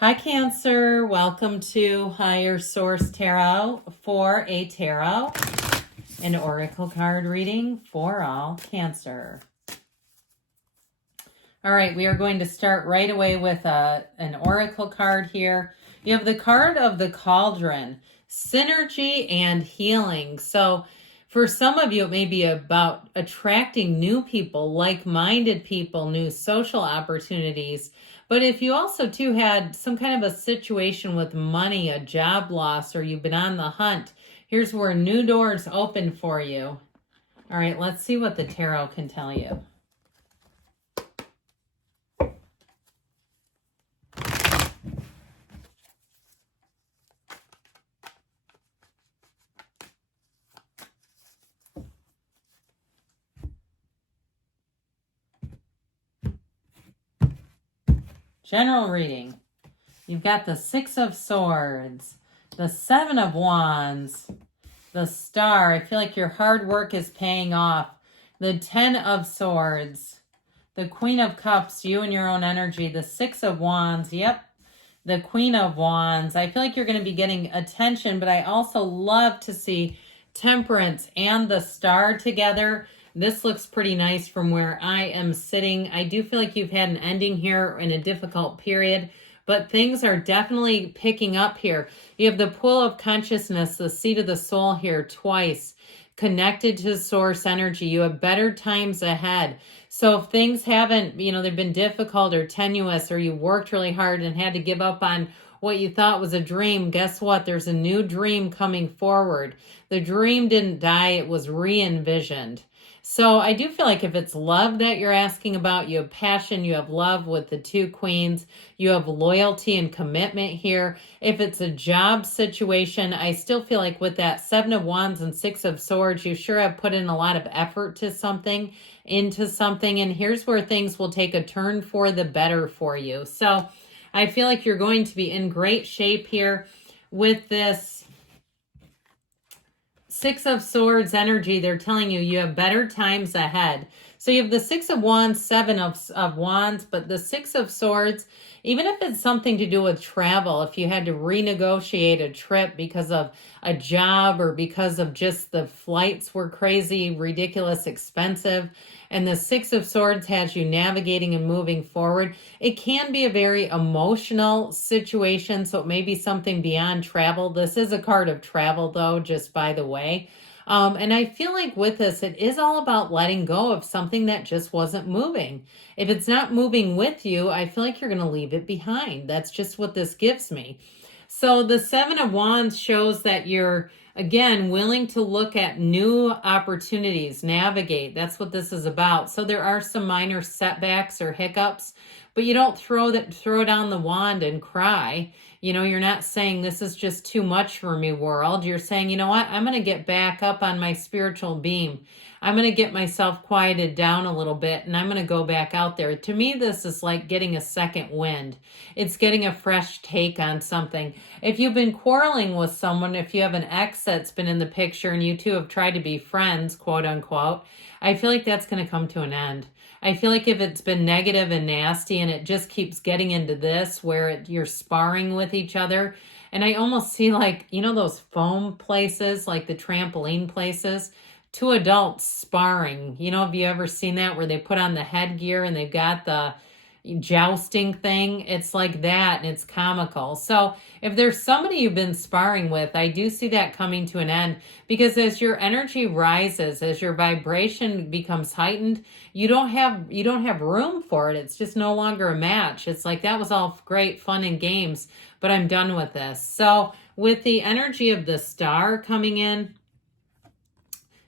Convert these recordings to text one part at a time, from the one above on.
Hi, Cancer. Welcome to Higher Source Tarot for a tarot and oracle card reading for all Cancer. All right, we are going to start right away with an oracle card here. You have the card of the Cauldron, synergy and healing. So for some of you, it may be about attracting new people, like-minded people, new social opportunities. But if you also too had some kind of a situation with money, a job loss, or you've been on the hunt, here's where new doors open for you. All right, let's see what the tarot can tell you. General reading. You've got the Six of Swords, the Seven of Wands, the Star. I feel like your hard work is paying off. The Ten of Swords, the Queen of Cups, you and your own energy, the Six of Wands. Yep, the Queen of Wands. I feel like you're going to be getting attention, but I also love to see Temperance and the Star together. This looks pretty nice from where I am sitting. I do feel like you've had an ending here in a difficult period, but things are definitely picking up here. You have the pool of consciousness, the seat of the soul here twice, connected to source energy. You have better times ahead. So if things haven't, they've been difficult or tenuous, or you worked really hard and had to give up on what you thought was a dream, guess what? There's a new dream coming forward. The dream didn't die, it was re-envisioned. So I do feel like if it's love that you're asking about, you have passion, you have love with the two queens, you have loyalty and commitment here. If it's a job situation, I still feel like with that Seven of Wands and Six of Swords, you sure have put in a lot of effort to something, into something, and here's where things will take a turn for the better for you. So I feel like you're going to be in great shape here with this Six of Swords energy. They're telling you you have better times ahead. So you have the Six of Wands, Seven of Wands, but the Six of Swords, even if it's something to do with travel, if you had to renegotiate a trip because of a job or because of just the flights were crazy, ridiculous, expensive, and the Six of Swords has you navigating and moving forward, it can be a very emotional situation, so it may be something beyond travel. This is a card of travel, though, just by the way. And I feel like with this, it is all about letting go of something that just wasn't moving. If it's not moving with you, I feel like you're going to leave it behind. That's just what this gives me. So the Seven of Wands shows that you're, again, willing to look at new opportunities, navigate. That's what this is about. So there are some minor setbacks or hiccups, but you don't throw down the wand and cry. You're not saying this is just too much for me, world. You're saying, you know what? I'm going to get back up on my spiritual beam. I'm going to get myself quieted down a little bit, and I'm going to go back out there. To me, this is like getting a second wind. It's getting a fresh take on something. If you've been quarreling with someone, if you have an ex that's been in the picture and you two have tried to be friends, quote unquote, I feel like that's going to come to an end. I feel like if it's been negative and nasty and it just keeps getting into this where you're sparring with each other, and I almost see like, those foam places, like the trampoline places, two adults sparring. Have you ever seen that where they put on the headgear and they've got the jousting thing? It's like that, and it's comical. So if there's somebody you've been sparring with, I do see that coming to an end, because as your energy rises, as your vibration becomes heightened, you don't have room for it. It's just no longer a match. It's like, that was all great fun and games, but I'm done with this. So with the energy of the Star coming in,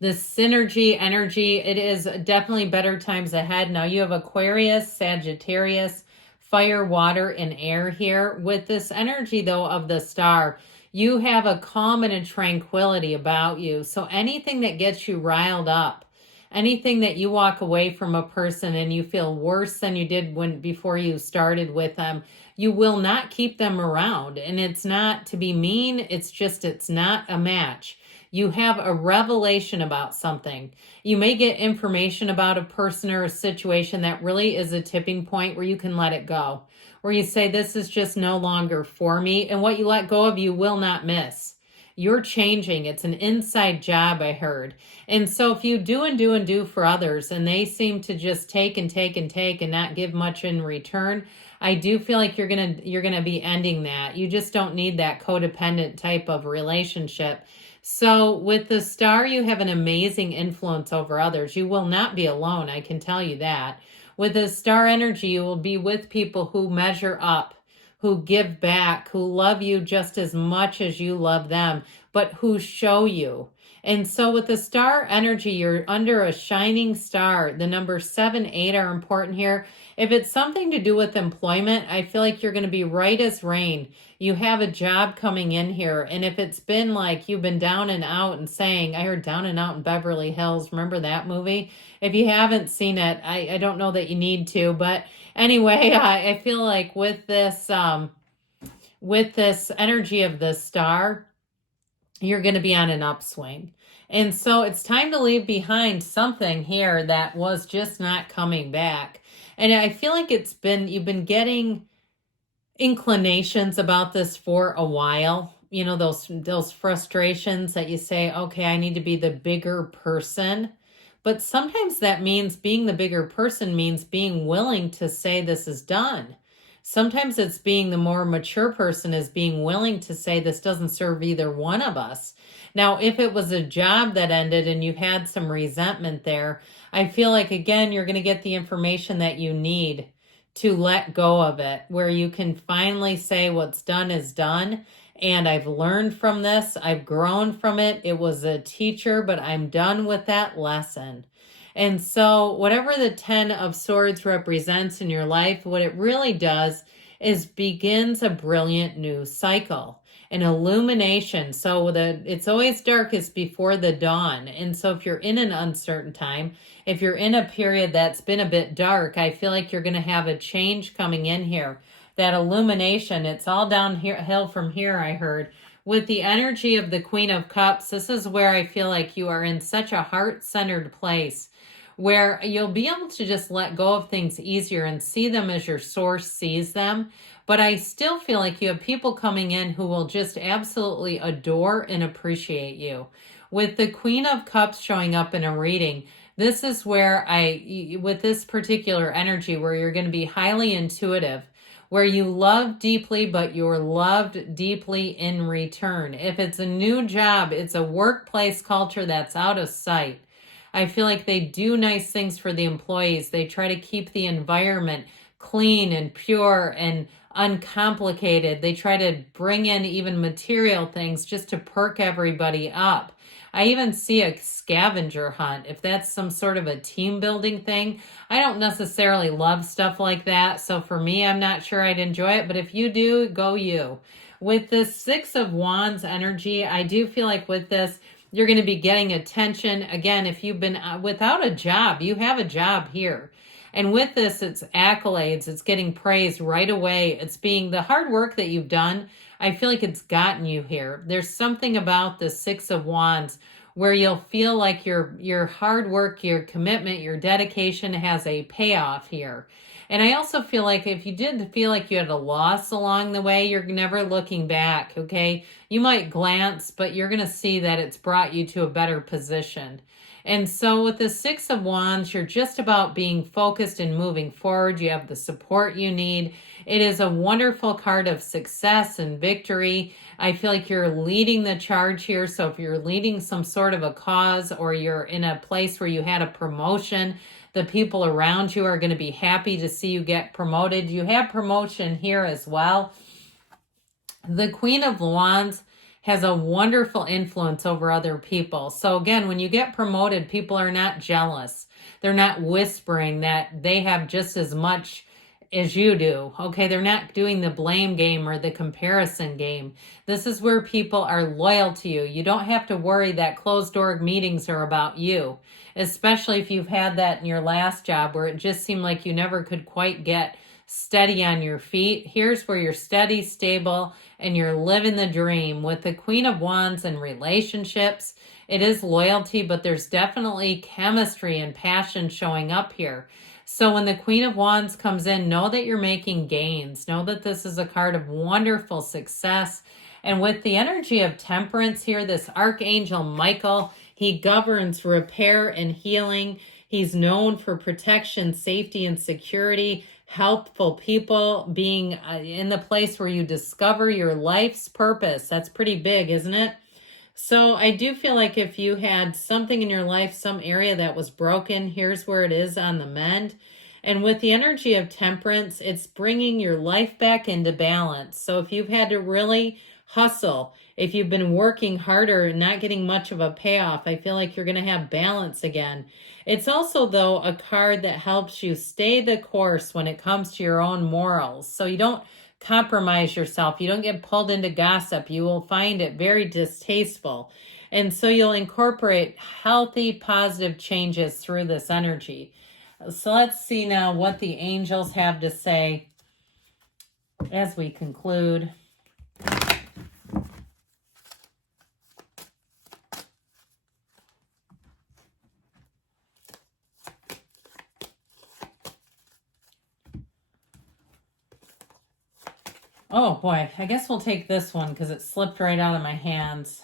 the synergy energy, it is definitely better times ahead. Now you have Aquarius, Sagittarius, fire, water, and air here. With this energy, though, of the Star, you have a calm and a tranquility about you. So anything that gets you riled up, anything that you walk away from a person and you feel worse than you did before you started with them, you will not keep them around. And it's not to be mean, it's not a match. You have a revelation about something. You may get information about a person or a situation that really is a tipping point where you can let it go, where you say, this is just no longer for me. And what you let go of, you will not miss. You're changing. It's an inside job, I heard. And so if you do and do and do for others and they seem to just take and take and take and not give much in return, I do feel like you're gonna be ending that. You just don't need that codependent type of relationship. So with the star, you have an amazing influence over others. You will not be alone, I can tell you that. With the star energy, you will be with people who measure up, who give back, who love you just as much as you love them, but who show you. And so with the star energy, you're under a shining star. The number 7, 8 are important here. If it's something to do with employment, I feel like you're going to be right as rain. You have a job coming in here. And if it's been like you've been down and out and saying, I heard Down and Out in Beverly Hills. Remember that movie? If you haven't seen it, I don't know that you need to. But anyway, I feel like with this energy of the star, you're going to be on an upswing. And so it's time to leave behind something here that was just not coming back. And I feel like you've been getting inclinations about this for a while. You know, those frustrations that you say, okay, I need to be the bigger person. But sometimes that means being the bigger person means being willing to say this is done. Sometimes it's being the more mature person is being willing to say this doesn't serve either one of us. Now, if it was a job that ended and you had some resentment there, I feel like, again, you're going to get the information that you need to let go of it, where you can finally say what's done is done. And I've learned from this. I've grown from it. It was a teacher, but I'm done with that lesson. And so whatever the 10 of Swords represents in your life, what it really does is begins a brilliant new cycle, an illumination. So it's always darkest before the dawn. And so if you're in an uncertain time, if you're in a period that's been a bit dark, I feel like you're going to have a change coming in here. That illumination, it's all downhill from here, I heard. With the energy of the Queen of Cups, this is where I feel like you are in such a heart-centered place where you'll be able to just let go of things easier and see them as your source sees them. But I still feel like you have people coming in who will just absolutely adore and appreciate you. With the Queen of Cups showing up in a reading, this is where with this particular energy, where you're going to be highly intuitive, where you love deeply, but you're loved deeply in return. If it's a new job, it's a workplace culture that's out of sight. I feel like they do nice things for the employees. They try to keep the environment clean and pure and uncomplicated. They try to bring in even material things just to perk everybody up. I even see a scavenger hunt, if that's some sort of a team building thing. I don't necessarily love stuff like that. So for me, I'm not sure I'd enjoy it. But if you do, go you. With the 6 of Wands energy, I do feel like with this, you're going to be getting attention. Again, if you've been without a job, you have a job here. And with this, it's accolades. It's getting praise right away. It's being the hard work that you've done. I feel like it's gotten you here. There's something about the 6 of Wands where you'll feel like your hard work, your commitment, your dedication has a payoff here. And I also feel like if you did feel like you had a loss along the way, you're never looking back, okay? You might glance, but you're going to see that it's brought you to a better position. And so with the 6 of Wands, you're just about being focused and moving forward. You have the support you need. It is a wonderful card of success and victory. I feel like you're leading the charge here. So if you're leading some sort of a cause or you're in a place where you had a promotion, the people around you are going to be happy to see you get promoted. You have promotion here as well. The Queen of Wands has a wonderful influence over other people. So again, when you get promoted, people are not jealous. They're not whispering that they have just as much as you do. Okay, they're not doing the blame game or the comparison game. This is where people are loyal to you. You don't have to worry that closed door meetings are about you, especially if you've had that in your last job where it just seemed like you never could quite get steady on your feet. Here's where you're steady, stable, and you're living the dream. With the Queen of Wands and relationships, it is loyalty, but there's definitely chemistry and passion showing up here. So when the Queen of Wands comes in, know that you're making gains. Know that this is a card of wonderful success. And with the energy of temperance here, this Archangel Michael, he governs repair and healing. He's known for protection, safety, and security, helpful people, being in the place where you discover your life's purpose. That's pretty big, isn't it? So I do feel like if you had something in your life, some area that was broken, here's where it is on the mend. And with the energy of temperance, it's bringing your life back into balance. So if you've had to really hustle, if you've been working harder and not getting much of a payoff, I feel like you're going to have balance again. It's also, though, a card that helps you stay the course when it comes to your own morals. So you don't compromise yourself. You don't get pulled into gossip. You will find it very distasteful. And so you'll incorporate healthy, positive changes through this energy. So let's see now what the angels have to say as we conclude. Oh boy, I guess we'll take this one because it slipped right out of my hands.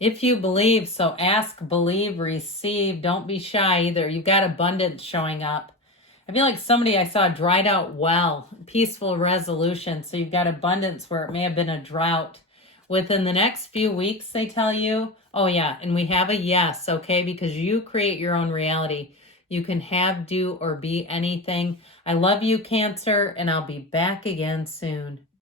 If you believe, so ask, believe, receive. Don't be shy either. You've got abundance showing up. I feel like somebody I saw dried out well, peaceful resolution. So you've got abundance where it may have been a drought. Within the next few weeks, they tell you, oh yeah, and we have a yes, okay, because you create your own reality. You can have, do, or be anything. I love you, Cancer, and I'll be back again soon.